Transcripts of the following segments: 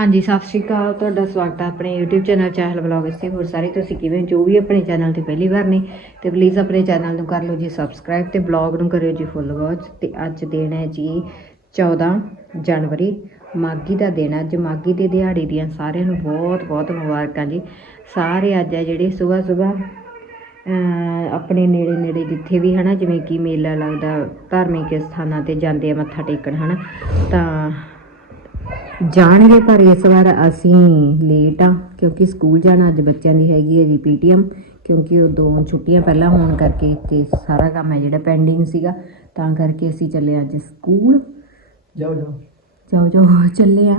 ਹਾਂਜੀ, ਸਤਿ ਸ਼੍ਰੀ ਅਕਾਲ, ਤੁਹਾਡਾ ਸਵਾਗਤ ਹੈ ਆਪਣੇ YouTube ਚੈਨਲ ਚਾਹਲ ਵਲੌਗਸ ਤੇ। ਹੋਰ ਸਾਰੇ ਤੁਸੀਂ ਕਿਵੇਂ ਜੋ ਵੀ ਆਪਣੇ ਚੈਨਲ ਤੇ ਪਹਿਲੀ ਵਾਰ ਨੇ, ਤੇ ਪਲੀਜ਼ ਆਪਣੇ ਚੈਨਲ ਨੂੰ ਕਰ ਲਓ ਜੀ ਸਬਸਕ੍ਰਾਈਬ ਤੇ ਬਲੌਗ ਨੂੰ ਕਰਿਓ ਜੀ ਫੁੱਲ ਵਾਚ ਤੇ ਅੱਜ ਦਿਨ ਹੈ ਜੀ 14 ਜਨਵਰੀ ਮਾਗੀ ਦਾ ਦਿਨ ਅੱਜ। ਮਾਗੀ ਦੇ ਦਿਹਾੜੀ ਦੀਆਂ ਸਾਰਿਆਂ ਨੂੰ ਬਹੁਤ ਬਹੁਤ ਮੁਬਾਰਕਾਂ ਜੀ। ਸਾਰੇ ਅੱਜ ਹੈ ਜਿਹੜੇ ਸਵੇਰ ਸਵੇਰ ਆਪਣੇ ਨੇੜੇ ਨੇੜੇ ਜਿੱਥੇ ਵੀ ਹਨਾ, ਜਿਵੇਂ ਕਿ ਮੇਲਾ ਲੱਗਦਾ, ਧਾਰਮਿਕ ਸਥਾਨਾਂ ਤੇ ਜਾਂਦੇ ਆ ਮੱਥਾ ਟੇਕਣ ਹਨਾ, ਤਾਂ ਜਾਣਗੇ ਪਰ ਇਸ ਵਾਰ ਅਸੀਂ ਲੇਟ ਆ ਕਿਉਂਕਿ ਸਕੂਲ ਜਾਣਾ ਅੱਜ ਬੱਚਿਆਂ ਦੀ ਹੈਗੀ ਹੈ ਜੀ ਪੀਟੀਐਮ ਕਿਉਂਕਿ ਉਹ ਦੋ ਛੁੱਟੀਆਂ ਪਹਿਲਾਂ ਹੋਣ ਕਰਕੇ ਤੇ ਸਾਰਾ ਕੰਮ ਹੈ ਜਿਹੜਾ ਪੈਂਡਿੰਗ ਸੀਗਾ ਤਾਂ ਕਰਕੇ ਅਸੀਂ ਚੱਲੇ ਅੱਜ ਸਕੂਲ। ਜਾਓ ਜਾਓ। ਜਾਓ ਜਾਓ ਚੱਲੇ ਆ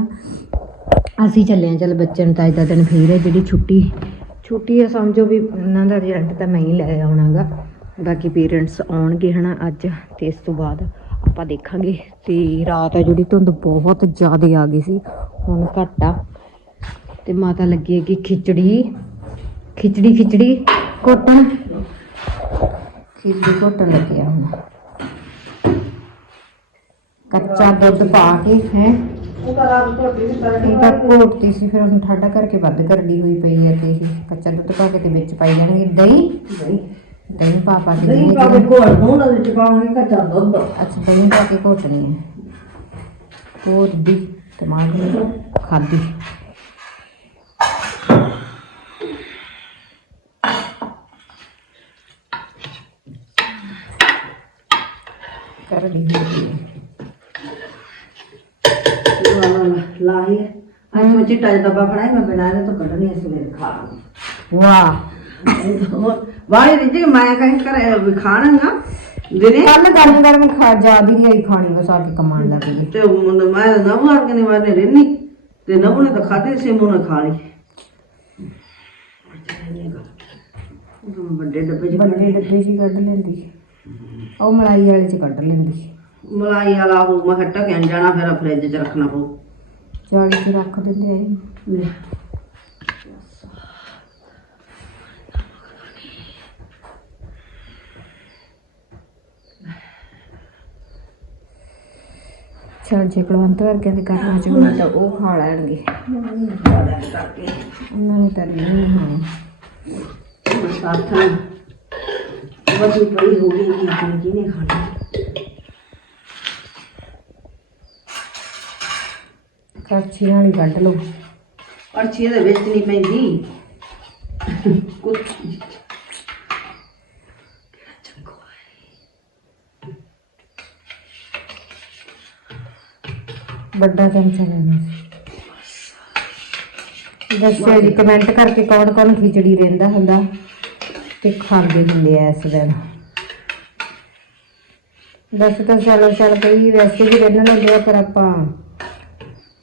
ਅਸੀਂ ਚੱਲੇ ਆ ਚਲ ਬੱਚਿਆਂ ਨੂੰ ਤਾਂ ਅੱਜ ਦਾ ਦਿਨ ਫੇਰ ਹੈ ਜਿਹੜੀ ਛੁੱਟੀ ਛੁੱਟੀ ਆ ਸਮਝੋ ਵੀ ਉਹਨਾਂ ਦਾ ਰਿਜ਼ਲਟ ਤਾਂ ਮੈਂ ਹੀ ਲੈ ਆਉਣਾਗਾ। ਬਾਕੀ ਪੇਰੈਂਟਸ ਆਉਣਗੇ ਹਨਾ ਅੱਜ ਤੇ ਇਸ ਤੋਂ ਬਾਅਦ ਆਪਾਂ ਦੇਖਾਂਗੇ। ਤੇ ਰਾਤ ਆ ਜਿਹੜੀ ਧੁੰਦ ਬਹੁਤ ਜ਼ਿਆਦਾ ਆ ਗਈ ਸੀ। ਹੁਣ ਘੱਟ ਆ। ਤੇ ਮਾਤਾ ਲੱਗੀ ਹੈ ਕਿ ਖਿਚੜੀ। ਖਿਚੜੀ ਖਿਚੜੀ। ਕੋਟਣ ਖਿਚੜੀ ਕੋਟਣ ਲੱਗਿਆ ਹੁਣ। ਕੱਚਾ ਦੁੱਧ ਪਾ ਕੇ, ਹੈ। ਉਹ ਸੀ ਘੋਟਤੀ ਸੀ, ਫਿਰ ਉਹਨੂੰ ਠੰਡਾ ਕਰਕੇ ਵੱਧ ਕਰਦੀ ਹੋਈ ਪਈ ਹੈ ਤੇ ਕੱਚਾ ਦੁੱਧ ਪਾ ਕੇ ਤੇ ਵਿੱਚ ਪਾਈ ਜਾਣਗੇ ਦਹੀਂ। ਦਹੀਂ। ਪਾ ਪਾ ਕੇ ਨਹੀਂ ਧੀਰੇ ਪਾਵੇ ਧੀਰੇ- ਕੋਲ ਨੂੰ ਨਾ ਵਿੱਚ ਪਾਉਂਗੇ ਕੱਚਾ ਦੁੱਧ ਅੱਛਾ ਦਹੀਂ ਪਾ ਕੇ ਘੋਟਣੀ ਹੈ। ਘੋਟਦੀ ਟਮਾਟਰ ਖਾਦੀ। ਕਰਦੀ ਹੋਈ ਹੈ। ਲਾਹੀ ਅੱਜ ਮੈਂ ਚਿੱਟਾ ਜਿਹਾ ਡੱਬਾ ਫੜਾਇਆ ਮੈਂ ਇਹਦੇ ਤੋਂ ਕੱਢਣੀ ਇਸ ਵੇਲੇ ਖਾ ਲਵਾਂਗੀ ਵਾਹ। ਵਾਹੀ ਰਿਜੀ ਮੈਂ ਕਹੀਂ ਕਰੇ ਖਾਣਾਗਾ। ਦਿਨੇ ਕੱਲ ਗਰਮ ਗਰਮ ਖਾ ਜਾਦੀ ਨਹੀਂ ਆਈ ਖਾਣੀ ਬਸ ਆ ਕੇ ਕਮਾਣ ਲੱਗ ਗਈ। ਤੇ ਮੁੰਡ ਮੈਂ ਨਵ ਆ ਕੇ ਨਿਵਾਰੇ ਰਹਿਣੀ ਤੇ ਨਵ ਨੇ ਤਾਂ ਖਾਦੇ ਸੀ ਮੂੰਹ ਖਾ ਲਈ। ਵੱਡੇ ਡੱਬੇ ਚ ਵੱਡੇ ਡੱਬੇ 'ਚ ਹੀ ਕੱਢ ਲੈਂਦੀ ਉਹ ਮਲਾਈ ਵਾਲੇ 'ਚ ਕੱਢ ਲੈਂਦੀ ਮਲਾਈ ਵਾਲਾ ਉਹ ਮੈਂ ਢਕਿਆ ਨੀ ਜਾਣਾ ਫਿਰ ਫ੍ਰਿਜ 'ਚ ਰੱਖਣਾ ਪਊ। ਚਾਲੀ 'ਚ ਰੱਖ ਦਿੰਦੇ ਆ ਜੀ ਲੈ। ਚਲ ਜੇ ਕੁਲਵੰਤ ਵਰਗਿਆਂ ਦੇ ਚਾਹੁੰਦਾ ਤਾਂ ਉਹ ਖਾ ਲੈਣਗੇ। ਉਹਨਾਂ ਨੇ ਤਾਂ ਨਹੀਂ ਹੋਣੀ ਸਾਥ ਵਜੀ ਪਈ ਹੋ ਗਈ ਕਿ ਕਿਹਨੇ ਖਾਣਾ? ਕੜਛੀ ਨਾਲ ਹੀ ਕੱਢ ਲਓ। ਅਰਚੀ ਇਹਦੇ ਵਿੱਚ ਨਹੀਂ ਪੈਂਦੀ। ਕੁੱਤ ਵੱਡਾ ਚਮਚਾ ਲੈਣਾ ਦੱਸਿਓ ਜੀ ਕਮੈਂਟ ਕਰਕੇ ਕੌਣ ਕੌਣ ਖਿਚੜੀ ਰਹਿੰਦਾ ਹੁੰਦਾ ਤੇ ਖਾਂਦੇ ਹੁੰਦੇ ਆ ਇਸ ਦਿਨ। ਵੈਸੇ ਤਾਂ ਸਾਲੋ ਸਾਲ ਕਈ ਵੈਸੇ ਵੀ ਰਹਿਣ ਲੈਂਦੇ ਆ ਪਰ ਆਪਾਂ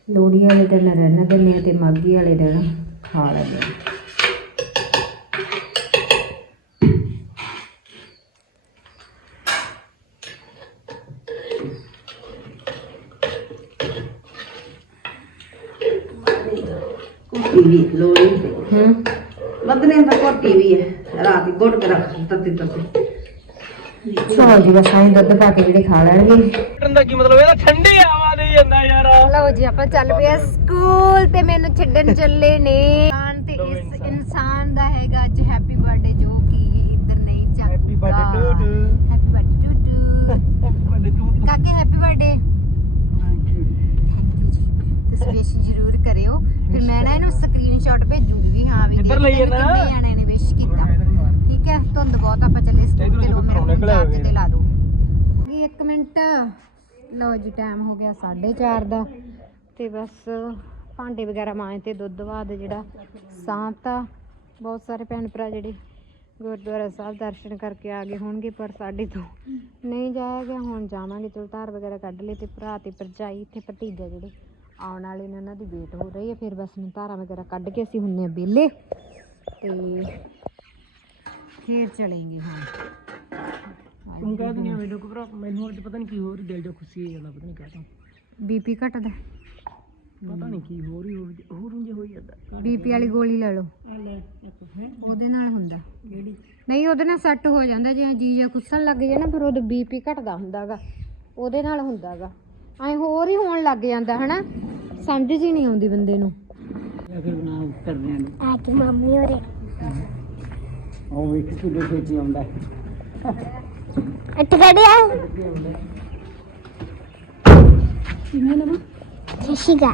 ਲੋਹੜੀ ਵਾਲੇ ਦਿਨ ਰਹਿਣ ਦਿੰਦੇ ਆ ਤੇ ਮਾਗੀ ਵਾਲੇ ਦਿਨ ਖਾ ਲੈਂਦੇ ਆ। ਹੂੰ ਮਦਨੇ ਦਾ ਕੋਟੀ ਵੀ ਹੈ? ਰਾਤ ਹੀ ਗੁੱਟ ਕੇ ਰੱਖ ਤੱਤੀ ਤੱਤੀ ਚਲੋ ਜੀ ਬਸ ਆਈ ਦੁੱਧ ਪਾ ਕੇ ਜਿਹੜੇ ਖਾ ਲੈਣਗੇ ਕੱਟਣ ਦਾ ਕੀ ਮਤਲਬ ਇਹਦਾ ਠੰਡੀ ਜਾਂਦਾ ਯਾਰ। ਲਓ ਜੀ ਆਪਾਂ ਚੱਲ ਪਏ ਆ ਸਕੂਲ ਤੇ ਮੈਨੂੰ ਛੱਡਣ ਚੱਲੇ ਨੇ। ਇਨਸਾਨ ਤੇ ਇਸ ਇਨਸਾਨ। ਦਾ ਹੈਗਾ ਅੱਜ ਹੈਪੀ ਬਰਥਡੇ ਜੋ ਕਿ ਇੱਧਰ ਨਹੀਂ ਚੱਕ Happy birthday to you. Happy birthday to ਤੂੰ ਕਾਕੇ ਹੈਪੀ ਬਰਥਡੇ ਥੈਂਕ ਯੂ ਜੀ। ਤੁਸੀਂ ਵਿਸ਼ ਜ਼ਰੂਰ ਕਰਿਓ। ਫਿਰ ਮੈਂ ਨਾ ਇਹਨੂੰ ਸਕਰੀਨਸ਼ਾਟ ਭੇਜੂਗੀ ਵੀ ਹਾਂ ਵੀ ਕਿੱਧਰ ਲਈ ਜਾਣਾ? ਕਿੰਨੇ ਜਾਣਿਆਂ ਨੇ ਵਿਸ਼ ਕੀਤਾ। ਠੀਕ ਹੈ ਧੁੰਦ ਬਹੁਤ ਆਪਾਂ ਚੱਲੇ ਸਕੂਲ ਇੱਧਰੋਂ ਤੇ ਲੋ ਮੇਰਾ ਨਿਕਲਿਆ ਚਾਰਜ। ਤੇ ਲਾ ਦੋ। ਜੀ 1 ਮਿੰਟ। ਲਓ ਜੀ ਟਾਈਮ ਹੋ ਗਿਆ 4:30 ਦਾ। ਤੇ ਬਸ ਭਾਂਡੇ ਵਗੈਰਾ ਮਾਂਜ ਤੇ ਦੁੱਧ ਬਾਦ ਜਿਹੜਾ ਸਾਂਭਤਾ ਬਹੁਤ ਸਾਰੇ ਭੈਣ ਭਰਾ ਜਿਹੜੇ ਗੁਰਦੁਆਰਾ ਸਾਹਿਬ ਦਰਸ਼ਨ ਕਰਕੇ ਆ ਗਏ ਹੋਣਗੇ ਪਰ ਸਾਡੇ ਤੋਂ ਨਹੀਂ ਜਾਇਆ ਗਿਆ। ਹੁਣ ਜਾਵਾਂਗੇ ਚਲ ਧਾਰ ਵਗੈਰਾ ਕੱਢ ਲਏ ਤੇ ਭਰਾ ਤੇ ਭਰਜਾਈ ਇੱਥੇ ਭਤੀਜਾ ਜਿਹੜੇ ਆਉਣ ਵਾਲੇ ਨੇ ਉਹਨਾਂ ਦੀ ਵੇਟ ਹੋ ਰਹੀ ਹੈ ਫਿਰ ਬਸ ਮੈਂ ਧਾਰਾਂ ਵਗੈਰਾ ਕੱਢ ਕੇ ਅਸੀਂ ਹੁੰਨੇ ਆ ਵਿਹਲੇ ਤੇ ਫੇਰ ਚਲेंगे ਹੁਣ। ਤੂੰ ਕਹਿ ਦਿੰਦੀ ਮੈਨੂੰ ਕੋ ਮੈਨੂੰ ਅੱਜ ਪਤਾ ਨਹੀਂ ਕੀ ਹੋ ਰਹੀ ਦਿਲ ਜੋ ਖੁਸ਼ੀ ਹੋ ਜਾਂਦਾ ਪਤਾ ਨਹੀਂ ਕਾਹਤੋਂ। ਬੀਪੀ ਘਟਦਾ। ਪਤਾ ਨਹੀਂ ਕੀ ਹੋ ਰਹੀ ਹੋਰ ਉਂਝ ਹੋਈ ਜਾਂਦਾ। ਬੀਪੀ ਵਾਲੀ ਗੋਲੀ ਲੈ ਲਓ। ਹੈ। ਉਹਦੇ ਨਾਲ ਹੁੰਦਾ। ਨਹੀਂ ਉਹਦੇ ਨਾਲ ਸੈੱਟ ਹੋ ਜਾਂਦਾ ਜੇ ਜੀ ਜੇ ਖੁੱਸਣ ਲੱਗ ਨਾ ਫਿਰ ਉਹਦਾ ਬੀਪੀ ਘਟਦਾ ਹੁੰਦਾਗਾ। ਉਹਦੇ ਨਾਲ ਹੁੰਦਾਗਾ। ਐ ਹੋਰ ਹੀ ਹੋਣ ਲੱਗ ਜਾਂਦਾ ਹਨਾ? ਸਮਝ ਜੀ ਨਹੀਂ ਆਉਂਦੀ ਬੰਦੇ ਨੂੰ। ਫਿਰ ਬਣਾ ਕਰਦੇ ਆਂ। ਆ ਕੇ ਮੰਮੀ ਹੋਰੇ। ਉਹ ਵੇਖ ਕਿੱਡੇ ਛੇਤੀ ਆਉਂਦਾ। ਇੱਥੇ ਖੜਿਆ ਸ਼ਿਸ਼ਿਗਾ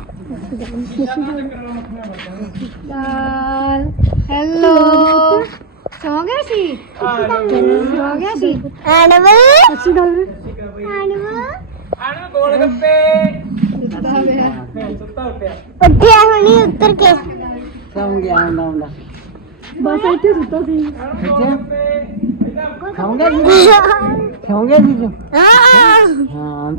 ਹੈਲੋ। ਸੌ ਗਿਆ ਸੀ? ਸੌ ਗਿਆ ਸੀ? ਆਣਵਲ ਅੱਛੀ ਗੱਲ ਆਣਵਲ ਆਣ ਗੋਲ ਗੱਪੇ। ਉੱਠਿਆ ਹੁਣੀ ਉੱਤਰ ਕੇ। ਸੌਂ ਗਿਆ ਆਉਂਦਾ ਆਉਂਦਾ ਬਸ ਇੱਥੇ ਸੁੱਤਾ ਸੀ। ਖਾਉਂਗਾ ਜੀ? ਖਾਉਂਗਾ ਜੀ ਜੋ? ਆ ਹਾਂ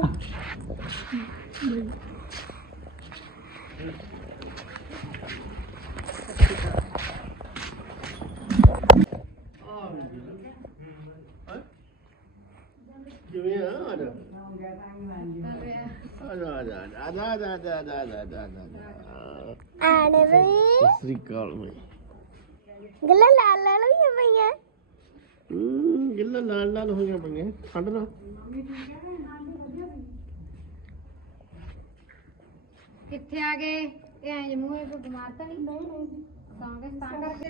ਆਣਵਲ ਸ੍ਰੀ ਅਕਾਲ ਮੈਂ ਗੱਲਾਂ ਲਾਲ ਲਾਲ ਹੋਈਆਂ ਪਈਆਂ ਹੂੰ ਗਿੱਲਾ ਲਾਲ ਲਾਲ ਹੋਈਆਂ ਪਈਆਂ ਠੰਡ ਨਾਲ ਕਿੱਥੇ ਆ ਗਏ ਇਹ ਐਂ ਮੂੰਹ ਤੋਂ ਬਿਮਾਰ ਤਾਂ ਨਹੀਂ ਨਹੀਂ ਨਹੀਂ ਸੌਂ ਗਏ ਤਾਂ ਕਰਕੇ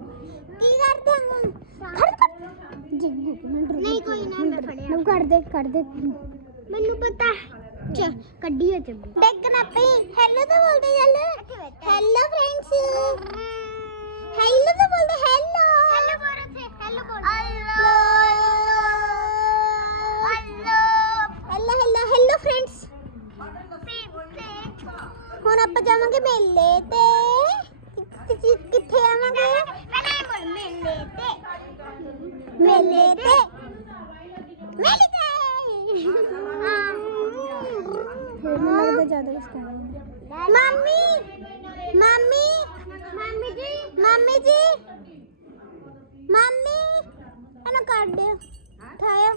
ਕੀ ਕਰਦੇ ਹਾਂ? ਖੜ ਖੜ ਜੱਗੂ ਨਹੀਂ ਕੋਈ ਨਾ ਮੈਂ ਫੜਿਆ। ਨੂੰ ਕਰ ਦੇ ਕਰ ਦੇ। ਮੈਨੂੰ ਪਤਾ। ਚ ਕੱਢੀ ਹੈ ਚੱਬੀ ਡੱਗ ਨਾ ਪਈ। ਹੈਲੋ ਤਾਂ ਬੋਲਦੇ ਚੱਲ ਹੈਲੋ ਫਰੈਂਡਸ ਹੈਲੋ ਤਾਂ ਬੋਲਦੇ ਹੈਲੋ ਹੈਲੋ ਬੋਲ ਉੱਥੇ ਹੈਲੋ ਬੋਲ hello hello hello hello friends ਹੁਣ ਆਪਾਂ ਜਾਵਾਂਗੇ ਮੇਲੇ ਤੇ। ਕਿੱਥੇ ਆਵਾਂਗੇ? ਮੇਲੇ ਤੇ ਮੇਲੇ ਤੇ ਮੇਲੇ ਤੇ ਹਾਂ ਜ਼ਿਆਦਾ ਮੰਮੀ ਮੰਮੀ ਮੰਮੀ ਜੀ ਮੰਮੀ ਜੀ ਮੰਮੀ ਇਹਨੂੰ ਕੱਢ ਦਿਓ ਠਾਇਆ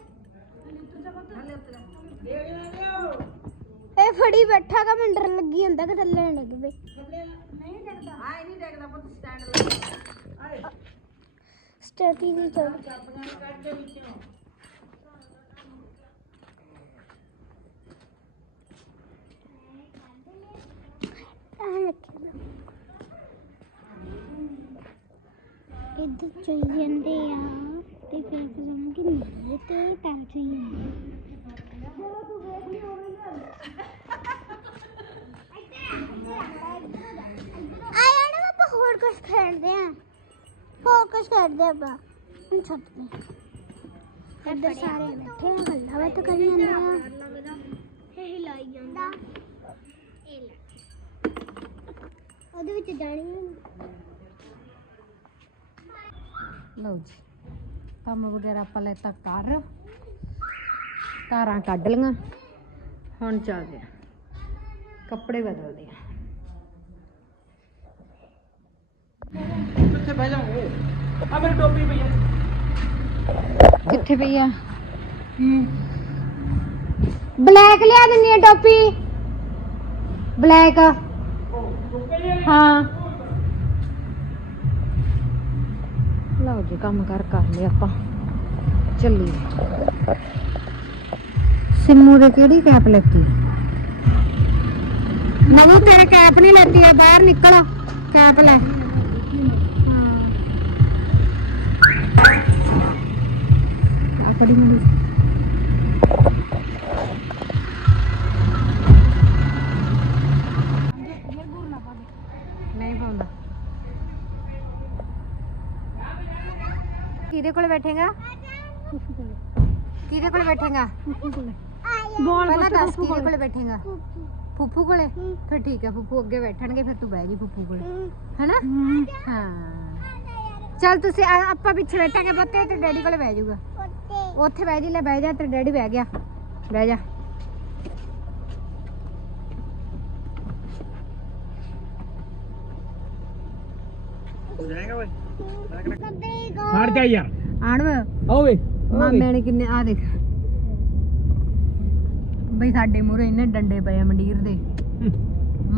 ਇਹ ਫੜੀ ਬੈਠਾ ਕਾ ਮੈਨੂੰ ਡਰ ਲੱਗੀ ਜਾਂਦਾ ਕਿ ਥੱਲੇ ਡਿੱਗ ਪਏ। ਸਟੈਟੀ ਦੀ ਚੜ ਇੱਧਰ ਚਲ ਜਾਂਦੇ ਆ, ਤੇ ਫਿਰ ਆਪਾਂ ਜਾਵਾਂਗੇ ਤੇ ਤਾਂ ਚਲ ਆਇਆ ਨਾ, ਆਪਾਂ ਹੋਰ ਕੁਝ ਖੇਡਦੇ ਆ। ਕੁਝ ਖੇਡਦੇ ਆਪਾਂ। ਹੁਣ ਛੱਡ ਦੇ। ਇੱਧਰ ਸਾਰੇ ਬੈਠੇ ਆ ਗੱਲਾਂ ਬਾਤ ਕਰੀ ਜਾਂਦੇ ਆ। ਇਹ ਹਿਲਾਈ ਜਾਂਦਾ। ਇਹ ਲੈ। ਉਹਦੇ ਵਿੱਚ ਜਾਣੀ ਲਓ ਜੀ ਕੰਮ ਵਗੈਰਾ ਆਪਾਂ ਲੈਤਾ ਕਰ ਧਾਰਾਂ ਕੱਢ ਲੀਆਂ ਹੁਣ ਚੱਲਦੇ ਆ। ਕੱਪੜੇ ਬਦਲਦੇ ਆ। ਕਿੱਥੇ ਬਹਿ ਜਾਓਗੇ ਆ ਮੇਰੀ ਟੋਪੀ ਪਈ ਹੈ ਕਿੱਥੇ ਪਈ ਆ ਬਲੈਕ ਲਿਆ ਦਿੰਨੀ ਆ ਟੋਪੀ ਬਲੈਕ ਹਾਂ ਲਓ ਜੀ ਕੰਮ ਕਰ ਕਰ ਲਿਆ ਆਪਾਂ ਚੱਲੀਏ ਸਿੰਮੂ ਦੇ ਕਿਹੜੀ ਕੈਪ ਲੈਤੀ ਨਹੀਂ ਤੇਰੇ ਕੈਪ ਨਹੀਂ ਲੈਤੀ ਆ ਬਾਹਰ ਨਿਕਲ ਕੈਪ ਲੈ ਆ ਫੜੀ ਮੇਰੀ ਨਹੀਂ ਪਾਉਂਦਾ ਕਿਹਦੇ ਕੋਲ ਬੈਠੇਗਾ ਕਿਹਦੇ ਕੋਲ ਬੈਠੇਗਾ ਬੋਲ ਪਹਿਲਾਂ ਦੱਸ ਕਿਹਦੇ ਕੋਲ ਬੈਠੇਗਾ ਫੁੱਫੂ ਕੋਲੇ ਫਿਰ ਠੀਕ ਹੈ ਫੁੱਫੂ ਅੱਗੇ ਬੈਠਣਗੇ ਫਿਰ ਤੂੰ ਬਹਿ ਜੀ ਫੁੱਫੂ ਕੋਲੇ ਹੈਨਾ ਹਾਂ ਚੱਲ ਤੁਸੀਂ ਆ- ਆਪਾਂ ਪਿੱਛੇ ਬੈਠਾਂਗੇ ਬੱਤੇ ਤੇ ਡੈਡੀ ਕੋਲੇ ਬਹਿ ਜਾਊਗਾ ਉੱਥੇ ਬਹਿ ਜੀ ਲੈ ਬਹਿ ਜਾ ਤੇਰਾ ਡੈਡੀ ਬਹਿ ਗਿਆ। ਬਹਿ ਜਾ। ਹੋ ਜਾਏਗਾ ਓਏ ਹਟ ਜਾ ਯਾਰ। ਆਣਵ ਆਵੇ ਨੇ ਕਿੰਨੇ ਆ ਦੇਖ। ਬਈ ਸਾਡੇ ਮੂਰੇ ਇੰਨੇ ਡੰਡੇ ਪਏ ਆ ਮੰਡੀਰ ਦੇ।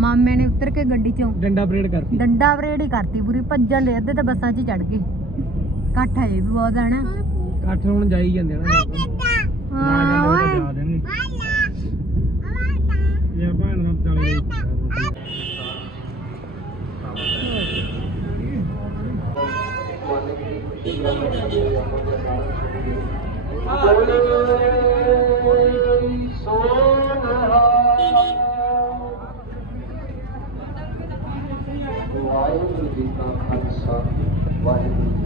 ਮਾਮੇ ਨੇ ਉਤਰ ਕੇ ਗੱਡੀ ਚੋਂ ਡੰਡਾ ਪਰੇਡ ਕਰਤੀ। ਡੰਡਾ ਪਰੇਡ ਹੀ ਕਰਤੀ ਪੂਰੀ ਭੱਜਣ ਦੇ ਅੱਧੇ ਤਾਂ ਬੱਸਾਂ 'ਚ ਚੜ ਗਏ। ਇਕੱਠ ਹੈ ਵੀ ਬਹੁਤ ਹੈ ਕੱਠ ਹੁਣ ਜਾਈ ਜਾਂਦੇ ਨਾ ਹਾਂ ਓਏ ਜਾ ਦੇਣਗੇ। ਆਲਾ ਆਲਾ ਯਾਰ ਭਾਂ ਨਾ ਚਾਲੇ ਵਾਹਿਗੁਰੂ ਜੀ ਕਾ ਖਾਲਸਾ ਵਾਹਿਗੁਰੂ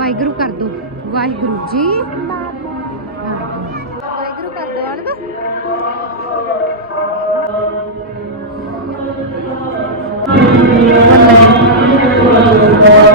ਵਾਹਿਗੁਰੂ ਕਰ ਦੋ ਵਾਹਿਗੁਰੂ ਜੀ ਵਾਹਿਗੁਰੂ ਕਰ ਦੋ ਅਣਬ ਰੱਖ ਦੇ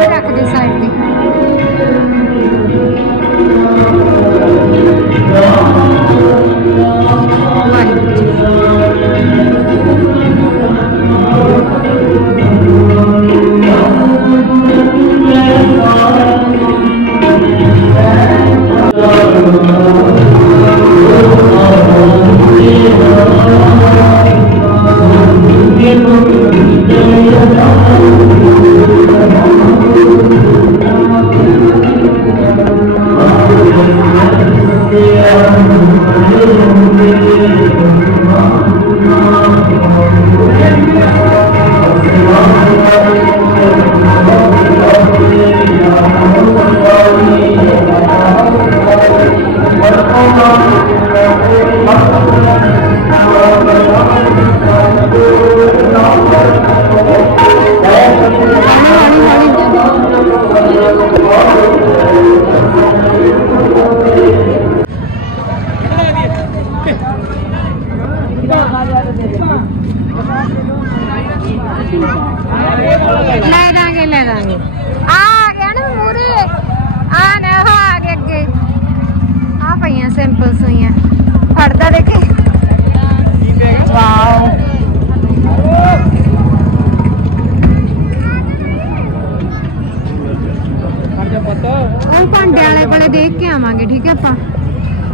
ਉਹ ਭਾਂਡੇ ਵਾਲੇ ਦੇਖ ਕੇ ਆਵਾਂਗੇ, ਠੀਕ ਹੈ ਆਪਾਂ?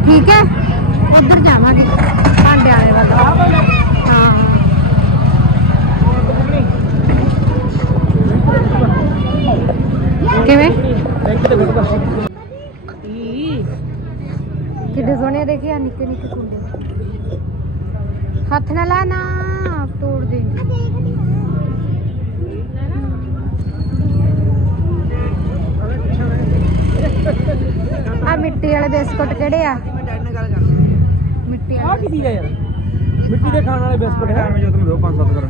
ਠੀਕ ਹੈ? ਉੱਧਰ ਜਾਵਾਂਗੇ ਭਾਂਡੇ ਵਾਲੇ ਵੱਲ। ਹਾਂ। ਕਿਵੇਂ? ਬੈਂਕ ਕਿੱਡੇ ਸੋਹਣੇ ਦੇਖਿਆ ਨਿੱਕੇ ਨਿੱਕੇ ਕੁੰਡੇ। ਹੱਥ ਨਾਲ ਲਾ ਨਾ, ਤੋੜ ਦੇ। ਆ ਮਿੱਟੀ ਵਾਲੇ ਬਿਸਕੁਟ ਕਿਹੜੇ ਆ? ਮਿੱਟੀ ਆ ਕੀ ਦੀ ਆ ਯਾਰ? ਮਿੱਟੀ ਦੇ ਖਾਣ ਵਾਲੇ ਬਿਸਕੁਟ ਹੈ। ਮੈਂ ਜਦੋਂ ਤੁਹਾਨੂੰ 5-7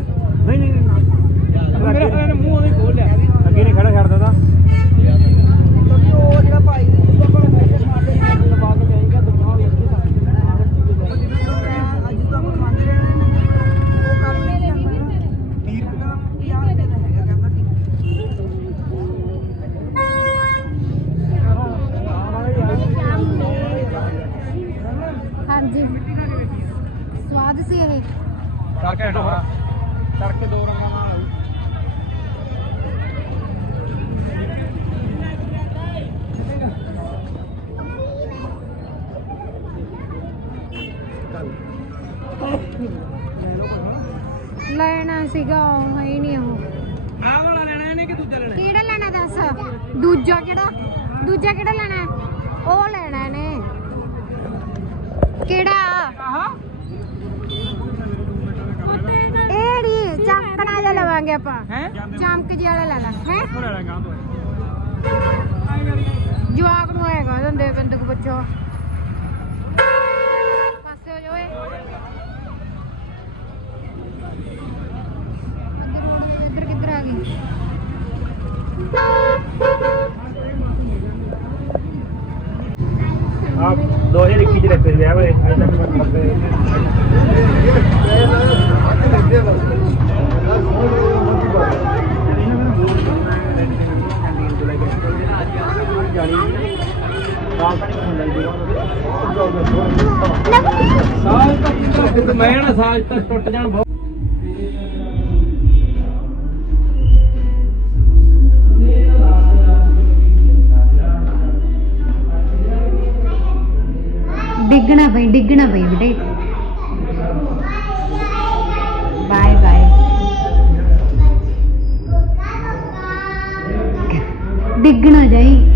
ਲੈਣਾ ਸੀਗਾ ਉਹ ਹੈ ਹੀ ਨਹੀਂ ਉਹ। ਆਹ ਵਾਲਾ ਲੈਣਾ ਇਹਨੇ ਕਿ ਦੂਜਾ ਲੈਣਾ? ਕਿਹੜਾ ਲੈਣਾ ਦੱਸ? ਦੂਜਾ ਕਿਹੜਾ? ਦੂਜਾ ਕਿਹੜਾ ਲੈਣਾ? ਹੈ? ਉਹ ਲੈਣਾ ਨੇ ਕਿਹੜਾ? ਆਹ। ਇਹ ਜਿਹਾ ਲਵਾਂਗੇ ਆਪਾਂ। ਹੈ? ਚਮਕ ਜੀ ਵਾਲਾ ਲੈ ਲਾ। ਹੈ? ਹੋ ਲੈ ਗਾਂ ਤੋਂ ਜਵਾਕ ਨੂੰ ਹੈਗਾ ਦੰਦੇ ਬੰਦਕ ਬੱਚੋ ਪਾਸੇ ਹੋ ਜਾ ਓਏ ਇੱਧਰ ਕਿੱਧਰ ਆ ਗਈ ਆਪ 2021 ਚ ਰੱਖੇ ਵਿਆਹ ਵੇ ਅਜੇ ਤੱਕ ਮੈਂ ਕਰਦੇ ਸਾਲ ਤੱਕ ਮੈਂ ਨਾ ਸਾਲ ਤੱਕ ਟੁੱਟ ਜਾਣ ਬਹੁਤ ਡਿੱਗਣਾ ਪਈ ਡਿੱਗਣਾ ਪਈ ਬੇਟੇ ਬਾਏ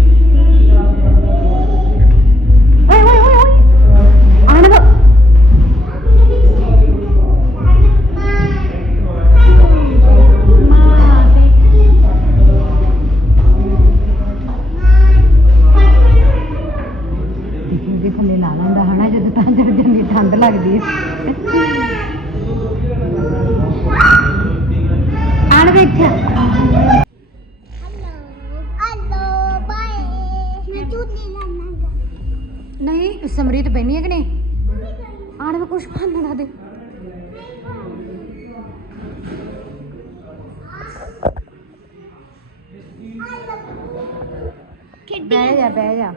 ਬਹਿ ਜਾ ਬਹਿ ਜਾ।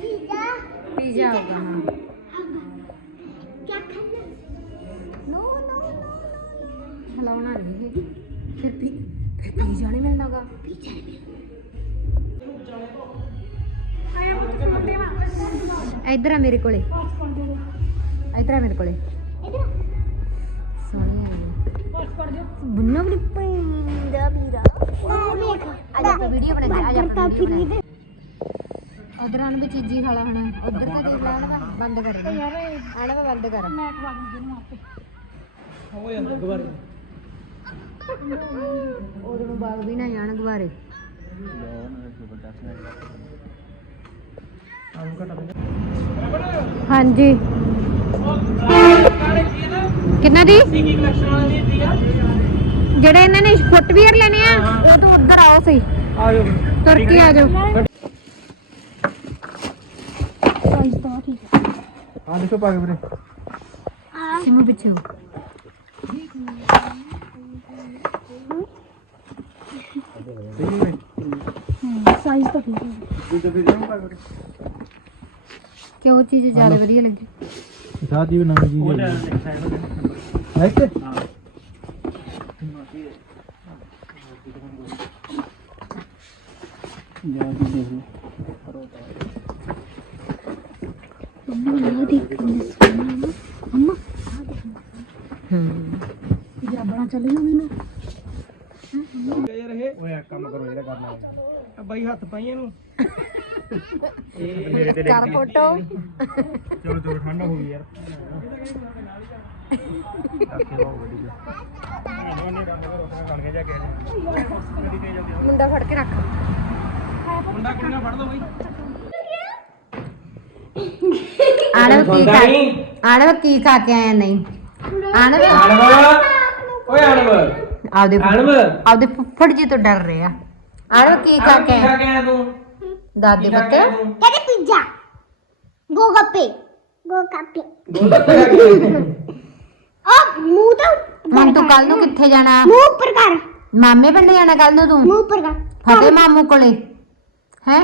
ਪੀਜ਼ਾ? ਪੀਜ਼ਾ ਹੋਗਾ ਹਾਂ। ਕੀ ਖਾਣਾ? ਨੋ ਨੋ ਨੋ ਨੋ ਹਲਾਉਣਾ ਨਹੀਂ ਇਹ। ਫਿਰ ਪੀ ਫਿਰ ਪੀਜ਼ਾ ਨਹੀਂ ਮਿਲਣਾਗਾ ਇੱਧਰ ਆ ਮੇਰੇ ਕੋਲੇ। ਇੱਧਰ ਆ ਮੇਰੇ ਕੋਲੇ। ਇਹ ਬੁੰਨਾ ਬੜੀ ਪੈਂਦਾ ਵੀਰਾ। ਅੱਜ ਆਪਾਂ ਵੀਡੀਓ ਬਣਾਈ ਅੱਜ ਆਪਾਂ ਵੀਡੀਓ ਬਣਾਈ। ਉਧਰ ਆਣ ਵੀ ਚੀਜ਼ੀ ਖਾਲਾ ਹੁਣ। ਉਧਰ ਤਾਂ ਦੇਖ ਲੈ ਨਾ ਬੰਦ ਕਰ। ਯਾਰ ਆਣਾ ਵਾ ਬੰਦ ਕਰ। ਮੈਂ ਖਵਾ ਦੂੰਗੀ ਨੂੰ ਆਪੇ। ਹੋ ਜਾਂਦਾ ਦੁਬਾਰੇ ਉਹਦੇ ਨੂੰ ਬਾਗ ਵੀ ਨਾ ਜਾਣ ਗੁਬਾਰੇ। ਹਾਂਜੀ। ਕਿੰਨਾ ਦੀ? ਜਿਹੜੇ ਇਹਨਾਂ ਨੇ ਫੁੱਟਵੀਅਰ ਲੈਣੇ ਆ ਉਹ ਤੋਂ ਉੱਧਰ ਆਓ ਸਹੀ। ਆ ਜਾਓ ਤੁਰ ਕੇ ਆ। ਜਾਓ ਹਾਂ ਦੇਖੋ ਪਾ ਕੇ ਵੀਰੇ। ਸਿਮੂ ਪਿੱਛੇ ਹੋ। ਕਿਉਂ ਚੀਜ਼ ਜ਼ਿਆਦਾ ਵਧੀਆ ਲੱਗੀ? ਸਾਦੀ ਵੀ ਨਵੀਂ ਚੀਜ਼ ਹੈ। ਹੈ ਕਿ ਜਾ ਕੇ ਦੇਖ ਲਓ ਯਾਰ ਇਹ ਓਏ ਕੰਮ ਕਰੋ ਜਿਹੜਾ ਕਰਨਾ। ਹੈ ਬਾਈ ਹੱਥ ਪਾਈ ਇਹਨੂੰ ਇਹ ਮੇਰੇ ਤੇ ਕਰ ਫੋਟੋ। ਚਲੋ ਚਲੋ ਠੰਡਾ ਹੋ ਗਈ ਯਾਰ। ਮੁੰਡਾ ਫੜ ਕੇ ਰੱਖ। ਮੁੰਡਾ ਕੁੜੀਆਂ ਫੜ ਲਓ ਬਾਈ। ਆਣਵ ਕੀ ਖਾ ਆਣਵ ਕੀ ਖਾ ਕੇ ਆਇਆ ਨਹੀਂ? ਆਣਵ ਅਣਵ ਓਏ ਅਣਵ ਆਪਦੇ ਅਣਵ ਆਪਦੇ ਫੁੱਫੜ ਜੀ ਤੋਂ ਡਰ ਰਿਹਾ। ਆਣਵ ਕੀ ਖਾ ਕੇ ਆਇਆ ਤੂੰ? ਦਾਦੀ ਪੁੱਤ? ਕਹਿੰਦੇ ਪੀਜ਼ਾ। ਗੋਗੱਪੇ ਗੋਗੱਪੇ ਗੋਲਗੱਪੇ ਆਇਆ ਆ ਮੂੰਹ ਤਾਂ ਹੁਣ ਤੂੰ ਕੱਲ ਨੂੰ ਕਿੱਥੇ ਜਾਣਾ? ਮੂੰਹ ਉੱਪਰ ਕਰ। ਮਾਮੇ ਪਿੰਡ ਜਾਣਾ ਕੱਲ ਨੂੰ ਤੂੰ? ਮੂੰਹ ਉੱਪਰ ਕਰ। ਫਤਿਹ ਮਾਮੂ ਕੋਲੇ। ਹੈ?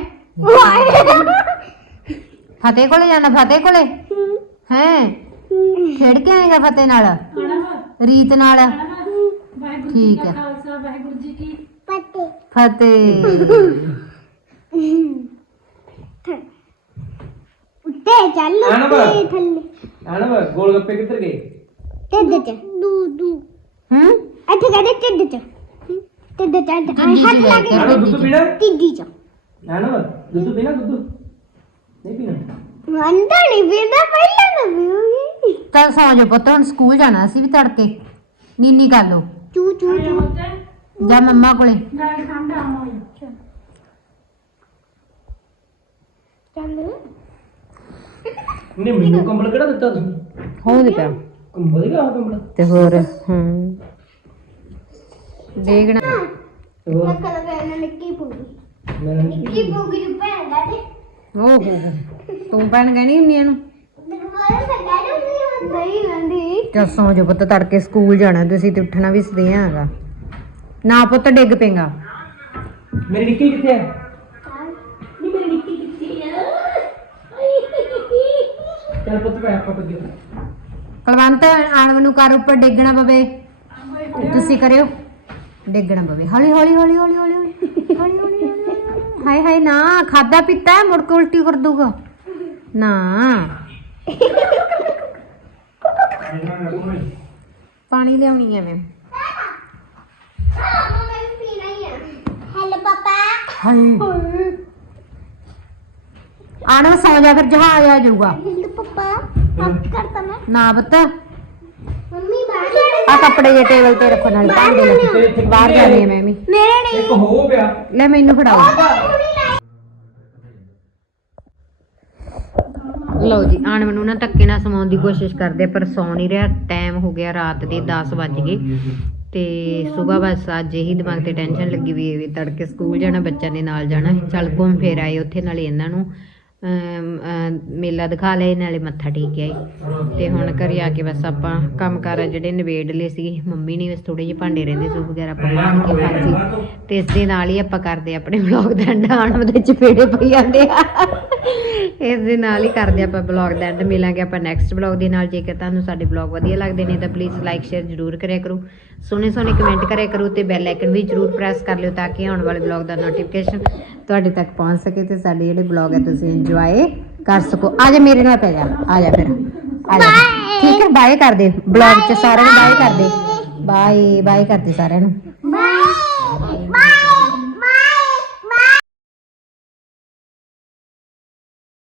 ਫਤਿਹ ਕੋਲੇ ਜਾਣਾ ਫਤਿਹ ਕੋਲੇ? ਹੈ। ਖੇਡ ਕੇ ਆਏਗਾ ਫਤਿਹ ਨਾਲ? ਰੀਤ ਨਾਲ? ਠੀਕ ਹੈ। ਪੱਤੇ ਫਤਿਹ ਉੱਤੇ ਚੱਲ ਉੱਤੇ ਵਾ। ਥੱਲੇ। ਅਣਵ ਗੋਲਗੱਪੇ ਕਿੱਧਰ ਗਏ? ਢਿੱਡ ਚ। ਦੂ ਦੂ ਹੂੰ? ਇੱਥੇ ਕਹਿੰਦੇ ਢਿੱਡ ਚ। ਹਮ, ਢਿੱਡ ਚ ਇੱਥੇ ਚ। ਹੱਥ ਲੈ ਕੇ ਅਣਵ ਦੁੱਧ ਪੀਣਾ? ਢਿੱਡੀ ਚ। ਅਣਵ ਦੁੱਧ ਪੀਣਾ ਦੁੱਧ? ਨਹੀਂ ਪੀਣਾ? ਅੰਦਰ ਨਹੀਂ ਪੀਂਦਾ ਪਹਿਲਾਂ ਨਾ ਪੀਉਂਗੀ ਚੱਲ ਸੌਂ ਜਾ ਪੁੱਤ ਹੁਣ ਸਕੂਲ ਜਾਣਾ ਸੀ ਵੀ ਤੜਕੇ। ਨੀਨੀ ਕਰ ਲੋ ਚੂ ਚੂ ਚੂ। ਜਾ ਮੰਮਾ ਕੋਲੇ। ਚੱਲ। ਨੇ ਮੈਨੂੰ ਕੰਬਲ ਕਿਹੜਾ ਦਿੱਤਾ ਤੁਸੀਂ ਹੋ ਗਿਆ ਕੰਬਲ ਹੀ ਆ ਕੰਬਲ। ਤੇ ਹੋਰ ਹੂੰ। ਦੇਖਣਾ। ਹੋਰ? ਲਗਾ ਇਹਨਾਂ ਨਿੱਕੀ ਪੂਗੀ। ਮੈਂ ਨਿੱਕੀ ਪੂਗੀ। ਨੂੰ ਭੈਣ ਦਾ ਤੇ। ਓ ਹੋ ਹੋ ਤੂੰ ਭੈਣ ਕਹਿਣੀ ਹੁੰਨੀ ਇਹਨੂੰ? ਨਹੀਂ ਨਹੀਂ ਰੰਦੀ ਚੱਲ ਸੌਂ ਜਾ ਪੁੱਤ ਤੜਕੇ ਸਕੂਲ ਜਾਣਾ ਤੁਸੀਂ ਤੇ ਉੱਠਣਾ ਵੀ ਸਦੇ ਹੈਗਾ। ਨਾ ਪੁੱਤ ਡਿੱਗ ਪੇਗਾ ਮੇਰੀ ਨਿੱਕੀ ਕਿੱਥੇ ਹੈ ਨਹੀਂ ਮੇਰੀ ਨਿੱਕੀ ਕਿੱਥੇ ਆ ਚੱਲ ਪੁੱਤ ਪੈ ਆਪਾਂ ਬੱਗੇ ਕਲਵੰਤ ਆਣਵ ਨੂੰ ਕਰ ਉੱਪਰ ਡਿੱਗਣਾ ਪਵੇ। ਤੁਸੀਂ ਕਰਿਓ। ਡਿੱਗਣਾ ਪਵੇ। ਹੌਲੀ ਹੌਲੀ ਹੌਲੀ ਹੌਲੀ ਹੌਲੀ ਹੌਲੀ। ਹੌਲੀ ਹੌਲੀ ਹੌਲੀ। ਹਾਏ ਹਾਏ ਨਾ ਖਾਦਾ ਪੀਤਾ ਹੈ, ਮੁੜ ਕੇ ਉਲਟੀ ਕਰ ਦੂਗਾ ਨਾ। ਪਾਣੀ ਲਿਆਉਣੀ ਐ ਮੈਂ। ਹਾਏ। ਆਣਵ ਸੌ ਜਾ ਫਿਰ ਜਹਾਜ਼ ਆ ਜਾਊਗਾ। ਪਾਪਾ ਹੱਥ ਕਰਤਾ ਮੈਂ। ਨਾ ਪੁੱਤ। ਮੰਮੀ ਬਾਹਰ ਆ ਕੱਪੜੇ ਜੇ ਟੇਬਲ ਤੇ ਰੱਖੋ ਨਾਲ ਭਾਂਡੇ ਲੈ ਬਾਹਰ ਜਾਣੀ ਐ ਮੈਂ ਵੀ। ਮੇਰੇ ਨਹੀਂ ਇੱਕ ਹੋ ਪਿਆ ਲੈ ਮੈਨੂੰ ਫੜਾਓ। ਲਓ ਜੀ ਆਣ ਮੈਨੂੰ ਨਾ ਧੱਕੇ ਨਾਲ ਸਮਾਉਣ ਦੀ ਕੋਸ਼ਿਸ਼ ਕਰਦੇ ਆ, ਪਰ ਸੌ ਨਹੀਂ ਰਿਹਾ। ਟਾਈਮ ਹੋ ਗਿਆ ਰਾਤ ਦੇ 10 ਵੱਜ ਗਏ। ਤੇ ਸਵੇਰ ਬਸ ਅੱਜ ਇਹੀ ਦਿਮਾਗ ਤੇ ਟੈਨਸ਼ਨ ਲੱਗੀ ਵੀ ਇਹ ਵੀ ਤੜਕੇ ਸਕੂਲ ਜਾਣਾ ਬੱਚਿਆਂ ਦੇ ਨਾਲ ਜਾਣਾ। ਚੱਲ ਘੁੰਮ ਫੇਰ ਆਏ ਉੱਥੇ ਨਾਲੇ ਇਹਨਾਂ ਨੂੰ ਮੇਲਾ ਦਿਖਾ ਲਿਆ ਨਾਲੇ ਮੱਥਾ ਟੇਕ ਆਏ ਤੇ ਹੁਣ ਘਰੇ ਆ ਕੇ ਬਸ ਆਪਾਂ ਕੰਮ ਕਾਰ ਜਿਹੜੇ ਨਿਬੇੜ ਲਏ ਸੀ, ਮੰਮੀ ਨੇ ਬਸ ਥੋੜੇ ਜਿਹੇ ਭਾਂਡੇ ਰਹਿੰਦੇ ਸੂਪ ਵਗੈਰਾ ਆਪਾਂ ਮਾਰ ਕੇ ਖਾਸੀ ਤੇ ਇਸ ਦੇ ਨਾਲ ਹੀ ਆਪਾਂ ਕਰਦੇ ਆਪਣੇ ਵਲੌਗ ਦਾ ਐਂਡ ਆਣ ਦੇ ਚਪੇੜੇ ਪਈ ਜਾਂਦੇ ਆ। ਇਸ ਦੇ ਨਾਲ ਹੀ ਕਰਦੇ ਆਪਾਂ ਵਲੌਗ ਦਾ ਐਂਡ, ਮਿਲਾਂਗੇ ਆਪਾਂ ਨੈਕਸਟ ਵਲੌਗ ਦੇ ਨਾਲ। ਜੇਕਰ ਤੁਹਾਨੂੰ ਸਾਡੇ ਵਲੌਗ ਵਧੀਆ ਲੱਗਦੇ ਨੇ ਤਾਂ ਪਲੀਜ਼ ਲਾਈਕ ਸ਼ੇਅਰ ਜ਼ਰੂਰ ਕਰਿਆ ਕਰੋ। ਸੋਹਣੇ ਸੋਹਣੇ ਕਮੈਂਟ ਕਰਿਆ ਕਰੋ ਤੇ ਬੈਲ ਆਈਕਨ ਵੀ ਜ਼ਰੂਰ ਪ੍ਰੈਸ ਕਰ ਲਿਓ ਤਾਂ ਕਿ ਆਉਣ ਵਾਲੇ ਵਲੌਗ ਦਾ ਨੋਟੀਫਿਕੇਸ਼ਨ ਤੁਹਾਡੇ ਤੱਕ ਪਹੁੰਚ ਸਕੇ ਤੇ ਸਾਡੇ ਜਿਹੜੇ ਵਲੌਗ ਹੈ ਤੁਸੀਂ ਇੰਜੋਏ ਕਰ ਸਕੋ। ਆ ਜਾ ਮੇਰੇ ਨਾਲ ਪੈ ਜਾ। ਆ ਜਾ ਫਿਰ। ਆ ਜਾ। ਠੀਕ ਹੈ ਬਾਏ ਕਰ ਦੇ। ਵਲੌਗ ਚ ਸਾਰਿਆਂ ਨੂੰ ਬਾਏ ਕਰ ਦੇ। ਬਾਏ ਬਾਏ ਕਰਦੇ ਸਾਰਿਆਂ ਨੂੰ। ਬਾਏ